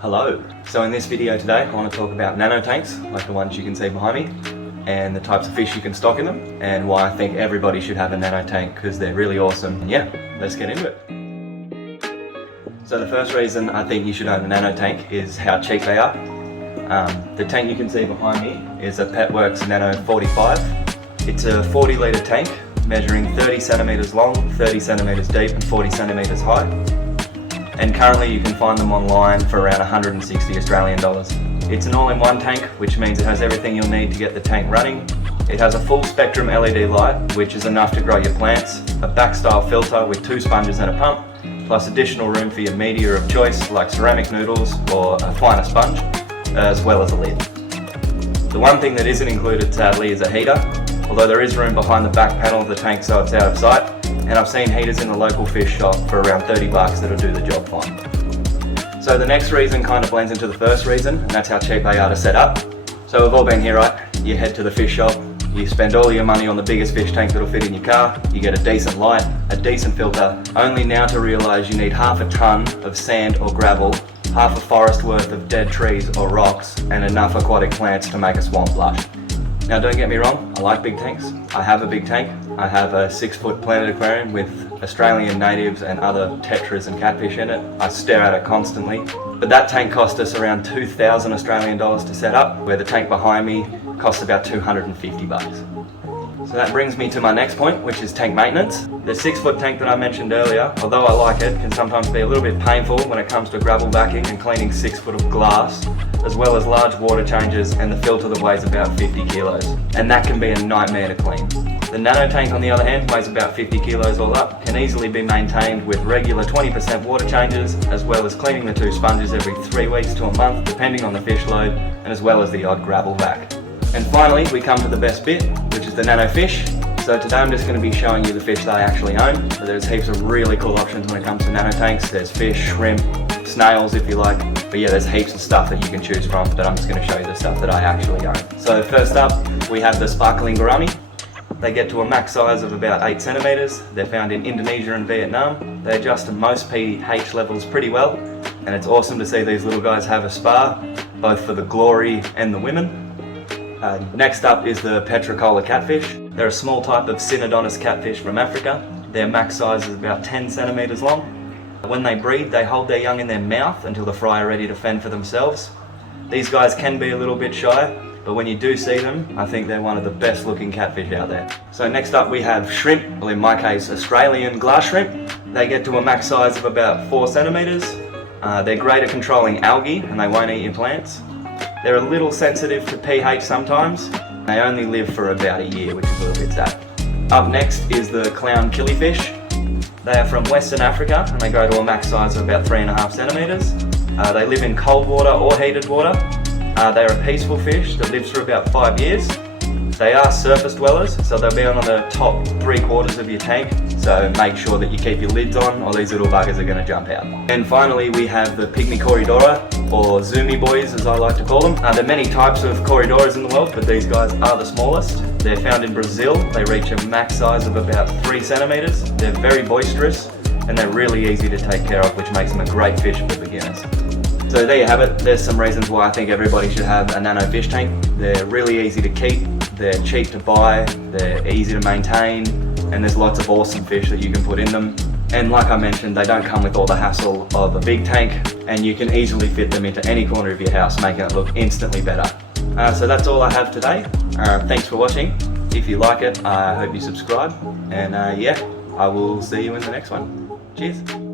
Hello. So in this video today I want to talk about nano tanks, like the ones you can see behind me, and the types of fish you can stock in them, and why I think everybody should have a nano tank because they're really awesome. And yeah, let's get into it. So the first reason I think you should own a nano tank is how cheap they are. The tank you can see behind me is a Petworx Nano 45. It's a 40 litre tank measuring 30 centimetres long, 30 centimetres deep and 40 centimetres high. And currently you can find them online for around 160 Australian dollars. It's an all-in-one tank, which means it has everything you'll need to get the tank running. It has a full spectrum LED light, which is enough to grow your plants, a back-style filter with 2 sponges and a pump, plus additional room for your media of choice like ceramic noodles or a finer sponge, as well as a lid. The one thing that isn't included sadly is a heater, although there is room behind the back panel of the tank so it's out of sight. And I've seen heaters in the local fish shop for around 30 bucks that'll do the job fine. So the next reason kind of blends into the first reason, and that's how cheap they are to set up. So we've all been here, right? You head to the fish shop, you spend all your money on the biggest fish tank that'll fit in your car, you get a decent light, a decent filter, only now to realise you need half a tonne of sand or gravel, half a forest worth of dead trees or rocks, and enough aquatic plants to make a swamp blush. Now don't get me wrong, I like big tanks. I have a big tank. I have a 6-foot planted aquarium with Australian natives and other tetras and catfish in it. I stare at it constantly. But that tank cost us around 2,000 Australian dollars to set up, where the tank behind me costs about 250 bucks. So that brings me to my next point, which is tank maintenance. The 6-foot tank that I mentioned earlier, although I like it, can sometimes be a little bit painful when it comes to gravel backing and cleaning 6 foot of glass, as well as large water changes and the filter that weighs about 50 kilos. And that can be a nightmare to clean. The nano tank on the other hand weighs about 50 kilos all up, can easily be maintained with regular 20% water changes, as well as cleaning the 2 sponges every 3 weeks to a month depending on the fish load, and as well as the odd gravel vac. And finally we come to the best bit, which is the Nano Fish. So today I'm just going to be showing you the fish that I actually own. So there's heaps of really cool options when it comes to nano tanks. There's fish, shrimp, snails if you like. But yeah, there's heaps of stuff that you can choose from, but I'm just going to show you the stuff that I actually own. So first up we have the sparkling gourami. They get to a max size of about 8 centimetres. They're found in Indonesia and Vietnam. They adjust to most pH levels pretty well, and it's awesome to see these little guys have a spa, both for the glory and the women. Next up is the Petricola catfish. They're a small type of Synodontis catfish from Africa. Their max size is about 10 centimetres long. When they breed, they hold their young in their mouth until the fry are ready to fend for themselves. These guys can be a little bit shy, but when you do see them, I think they're one of the best looking catfish out there. So next up we have shrimp, well in my case Australian glass shrimp. They get to a max size of about 4 centimetres. They're great at controlling algae and they won't eat your plants. They're a little sensitive to pH sometimes. They only live for about a year, which is a little bit sad. Up next is the clown killifish. They are from Western Africa and they grow to a max size of about 3.5 centimetres. They live in cold water or heated water. They're a peaceful fish that lives for about 5 years. They are surface dwellers, so they'll be on the top 3/4 of your tank, so make sure that you keep your lids on or these little buggers are going to jump out. And finally we have the pygmy corydora, or zoomy boys as I like to call them. There are many types of corrydoras in the world, but these guys are the smallest. They're found in Brazil. They reach a max size of about 3 centimetres. They're very boisterous and they're really easy to take care of, which makes them a great fish for beginners. So there you have it. There's some reasons why I think everybody should have a nano fish tank. They're really easy to keep, they're cheap to buy, they're easy to maintain, and there's lots of awesome fish that you can put in them. And like I mentioned, they don't come with all the hassle of a big tank, and you can easily fit them into any corner of your house, making it look instantly better. So that's all I have today. Thanks for watching. If you like it, I hope you subscribe, and yeah, I will see you in the next one. Cheers.